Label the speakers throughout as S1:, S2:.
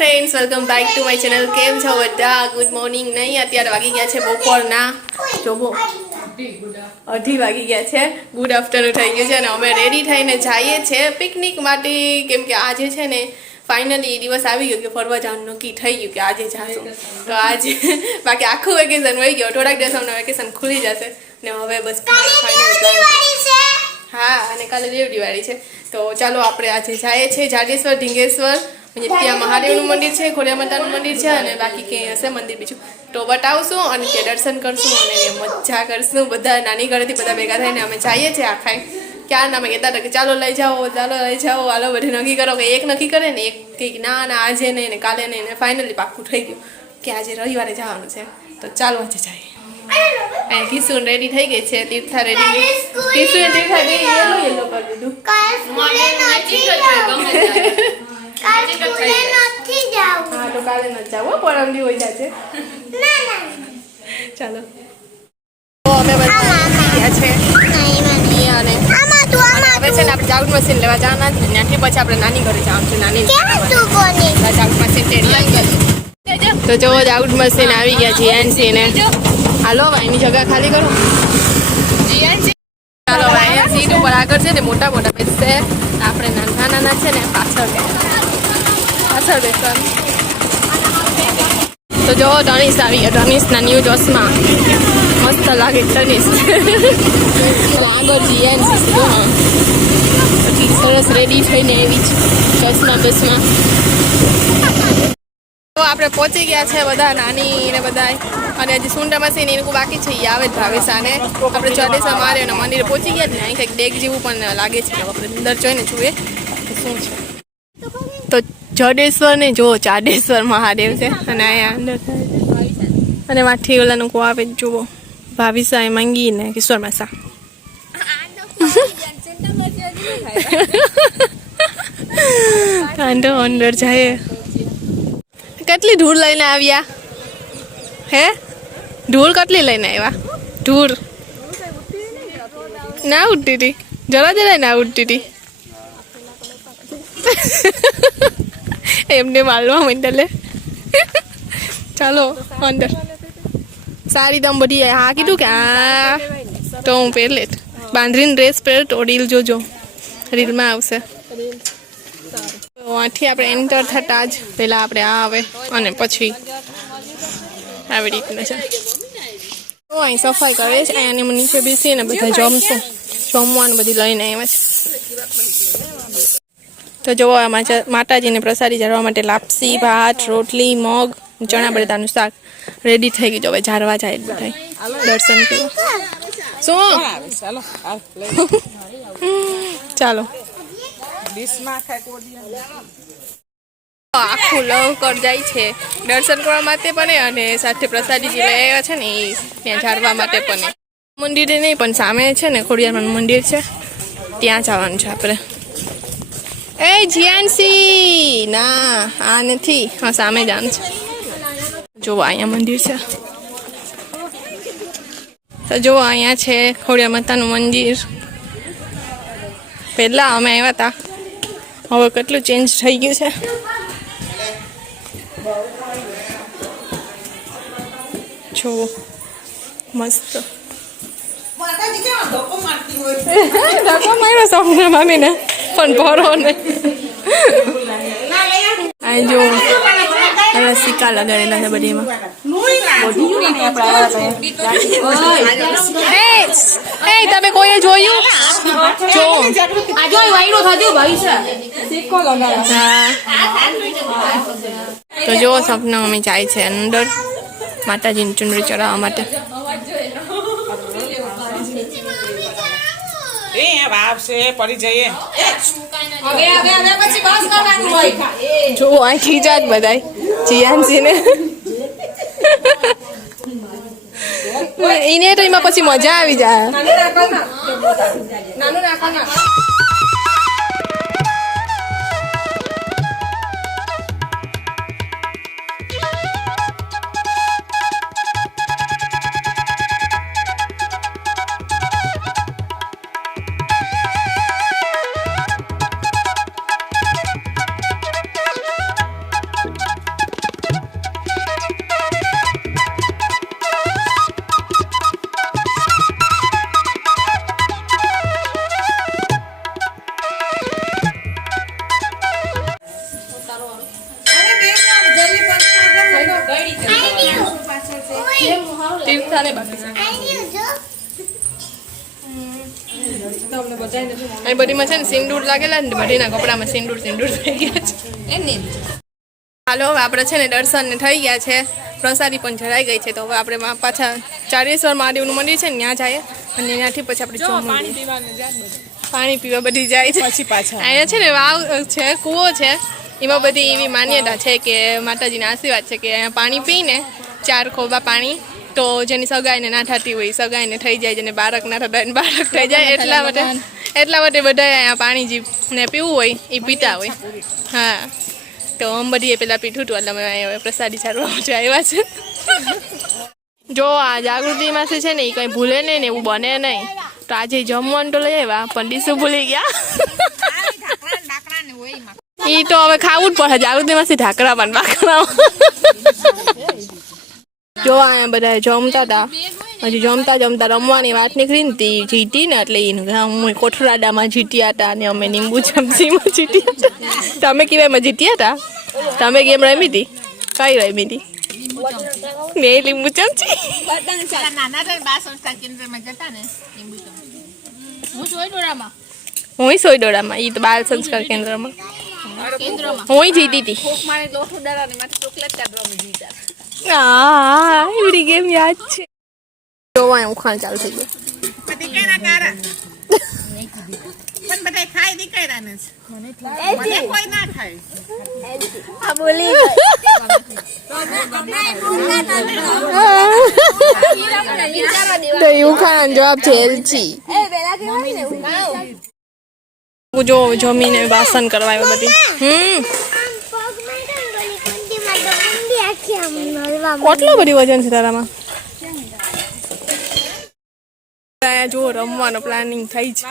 S1: Friends welcome back to my channel કેમ છો બધા? ગુડ મોર્નિંગ નહીં અત્યારે વાગી ગયા છે બપોરના. જોવો. અઢી વાગી ગયા છે. ગુડ આફ્ટરનૂન થઈ ગયું છે અને અમે રેડી થઈને જઈએ છીએ પિકનિક માટે. કેમ કે આજે છે ને ફાઇનલી દિવસ આવી ગયો કે ફરવા જવાનું નક્કી થઈ ગયું કે આજે જાશું. તો આજે બાકી આખું વેકેશન વહી ગયો. થોડાક દિવસ અમને વેકેશન ખુલી જશે ને હવે બસ હા અને કાલે દેવ દિવાળી છે. તો ચાલો આપણે આજે જઈએ છીએ જાડેશ્વર ઢીંગેશ્વર. ત્યાં મહાદેવનું મંદિર છે ખોડિયા માતાનું મંદિર છે અને બાકી ક્યાંય હશે મંદિર બીજું. તો બતાવશું અને ત્યાં દર્શન કરશું અને મજા કરશું. બધા નાની ઘરેથી બધા ભેગા થઈને અમે જઈએ છીએ આખા ક્યાં અમે કહેતા હતા કે ચાલો લઈ જાઓ, ચાલો લઈ જાઓ, હાલો બધે નક્કી કરો. કે એક નક્કી કરે ને એક કંઈક ના ના, આજે નહીં ને કાલે નહીં ને ફાઇનલી પાક્કું થઈ ગયું કે આજે રવિવારે જવાનું છે. તો ચાલો આજે જઈએ. અને કિશુન રેડી થઈ ગઈ છે, Tirtha ready કિસુન Tirtha ready yellow yellow કરી દીધું. હા તો કાલે ન જાવ પરમ દી હોય જાજે. ચાલો. તો અમે બધા ગયા છે. અને આવે છે ને આપણે જાઉટ મશીન લેવા જવાના છે. ને ત્યાંથી પછી આપણે નાની ઘરે જવાનું છે નાની જાઉટ મશીન તેડી તો જો જાઉટ મશીન આવી ગયા છે એનસી ને. હાલો ભાઈ એની જગ્યા ખાલી કરો. ચાલો ભાઈ અહીંયા સીટ ઉપર આગળ છે ને મોટા મોટા બેસશે આપણે નાના નાના છે ને પાછળ બેસવાનું. તો જો ટનિસ આવી ગયો. ટનિસના ન્યૂ જોસમાં મસ્ત લાગે ટનિસ આગળ જઈએ ને. સીધું પછી સરસ રેડી થઈને એવી જ બસમાં બસમાં તો આપણે પહોંચી ગયા છે બધા નાની ને બધા અને હજી સુંડામાં ને એનું બાકી છે એ આવે જ ભાવેશાને. આપણે ચોડેસા મારે અને મંદિરે પહોંચી ગયા ને. અહીં કંઈક ડેક જેવું પણ લાગે છે. આપણે અંદર જોઈને જોઈએ શું છે. તો જડેશ્વર ને જો ચાડેશ્વર મહાદેવ છે. અને અહીંયા અંદર અને માથી ઓલાનું કો આપે, જુઓ. ભાવિસા એ માંગી ને કિશોર માસા કાંડો અંદર જાય. કેટલી ધૂળ લઈને આવ્યા? હે? ધૂળ કેટલી લઈને આવ્યા? ધૂળ. ના ઉડતી હતી? જરા જરા ના ઉડતી હતી? એમને માલવા મંડલે. ચાલો, અંદર. સારી દમ બધી હા, કીધું કે આ તો હું પહેરલે બાંધરીને ડ્રેસ પહેર તો રીલ જોજો. રીલમાં આવશે. અહીંથી આપણે એન્ટર થતા જ પહેલાં આપણે આ આવે અને પછી આવી રીતના છે. તો અહીં સફાઈ કરે છે અહીંયાની મને નીચે બેસીને બધા જમશું. જમવાનું બધી લઈને આવ્યા છે. તો જોવો આ માતાજીને પ્રસાદી જાળવા માટે લાપસી ભાત રોટલી મગ ચણા બટેટાનું શાક રેડી થઈ ગયું. જો હવે જારવા જાય બધા દર્શન કરવા શું? ચાલો આખું લવ કર જાય છે. દર્શન કરવા માટે પણ અને સાથે પ્રસાદી જે લઈ આવ્યા છે ને એ ત્યાં જાળવા માટે પણ મંદિરે નહીં પણ સામે છે ને ખોડિયારમાંનું મંદિર છે. ત્યાં જવાનું છે આપણે. એ જીયાનસી ના આ નથી. હા સામે જાન છે. જોવો અહીંયા મંદિર છે. તો જોવો અહીંયા છે ખોડિયા માતાનું મંદિર. પહેલાં અમે આવ્યા હતા હવે કેટલું ચેન્જ થઈ ગયું છે. જો મસ્ત. ધક્કો માર્યો સપના મામીને. પણ ભરો ને આ જો સિક્કા લગાડેલા છે બધીમાં તમે કોઈએ જોયું? જો. હા તો જો સપના મમ્મી જાય છે અંદર. માતાજીની ચુંદડી ચડાવવા માટે.
S2: એ આવશે પડી જઈએ.
S1: જો અહીંથી જ બધાય. જીયાનસી ને એને તો એમાં પછી મજા આવી જાય. તીર્થાને બાકી અહીં બધીમાં છે ને સિંદૂર લાગેલા ને બધીના કપડામાં સિંદૂર સિંદૂર થઈ ગયા છે. હાલો હવે આપણે છે ને દર્શન થઈ ગયા છે. પ્રસાદી પણ જરાઈ ગઈ છે તો હવે આપણે પાછા ચારેશ્વર મહાદેવનું મંદિર છે ને ત્યાં જઈએ. અને ત્યાંથી પછી આપણે.
S2: પાણી
S1: પીવા બધી જાય છે.
S2: પછી પાછા.
S1: અહીંયા છે ને વાવ છે કૂવો છે. એમાં બધી એવી માન્યતા છે કે માતાજીના આશીર્વાદ છે કે પાણી પીને ચાર ખોબા પાણી તો જેની સગાઈને ના થતી હોય સગાઈને થઈ જાય જેને બાળક ના થતા હોય બાળક થઈ જાય એટલા માટે એટલા માટે બધા અહીંયા પાણી જે ને પીવું હોય એ પીતા હોય. હા. તો આમ બધીએ પેલા પીઠું હતું એટલે અમે પ્રસાદી ચાલવા માટે આવ્યા છે. જો આ જાગૃતિમાં છે ને એ કંઈ ભૂલે નહીં ને એવું બને નહીં. તો આજે જમવાનું તો લઈ આવ્યા પણ ડીશું ભૂલી ગયા. ઈ તો હવે ખાવું જ પડે. જાગૃતિમાંથી ઢાકરા પણ બાકરા જોવા અહીંયા બધા જમતા હતા પછી જમતા જમતા રમવાની વાત નીકળી ને તી જીતી ને એટલે એનું હું કોઠરાડામાં જીત્યા હતા અને અમે લીંબુ ચમચીમાં જીત્યા હતા તમે કેવાયમાં જીત્યા હતા તમે ગેમ રમી હતી કઈ રમી હતી મેં લીંબુ ચમચી
S2: હું તો બાર હું કેન્દ્રમાં જતા
S1: એ તો બાળ સંસ્કાર કેન્દ્રમાં. હું જીતી હતી. હા એવડી ગેમ યાદ છે? જોવા ઉખાણ ચાલુ થઈ ગયું.
S2: દીકરા કારા. પણ બધા ખાય દીકરા ને મને કોઈ ના ખાય.
S1: તો એ ઉખાણ જવાબ છે એલચી. જો જમીને વાસણ કરવા આવ્યો બધી. હમ. કેટલો બધી વજન છે તારામાં? જો રમવાનો પ્લાનિંગ થઈ છે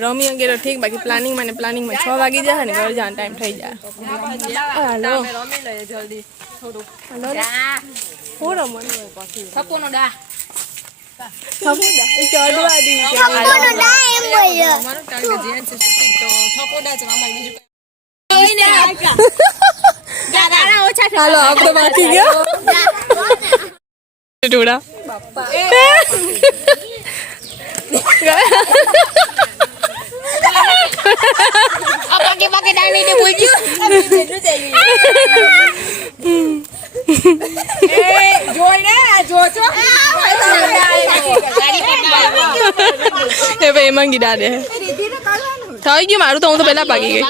S1: રમી અંગે તો ઠીક બાકી પ્લાનિંગમાં ને પ્લાનિંગમાં છ વાગી જાય ને ઘર જવાનો ટાઈમ થઈ જાય હાલો. હાલો હું રમવાનું થપુ દા એ ચડવા દી હાલો આપણે બાકી ગયા. ટોળા
S2: જોઈને જો છો
S1: એ ભાઈ મંગી ગીડા દે. થઈ ગયું મારું તો હું તો પહેલા પાકી ગઈ.